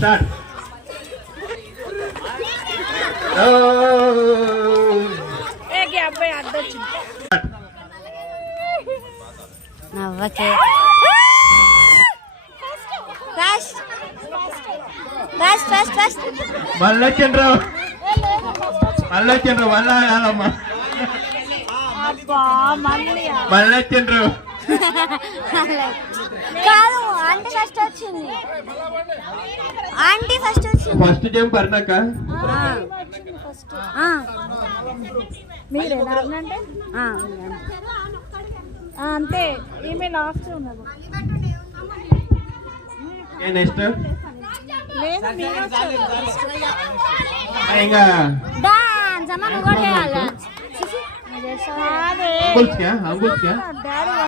Start. నవ్వకే first first first first Mallachandrarao Mallachandrarao వల్ల కాదమ్మా మల్లచంద్రరావు కాదు ఆంటీ ఫస్ట్ వచ్చింది ఆంటీ ఫస్ట్ వచ్చింది ఫస్ట్ జంప్ అర్నాక మీరు ఎలా అంటే అంతే ఈమె లాస్ట్ ఉన్నది నెక్స్ట్ లేదు ఇంకా డాన్స్ అమ్మ నువ్వు కూడా చేయాలి అంగుల్స్ క్యా డాడీ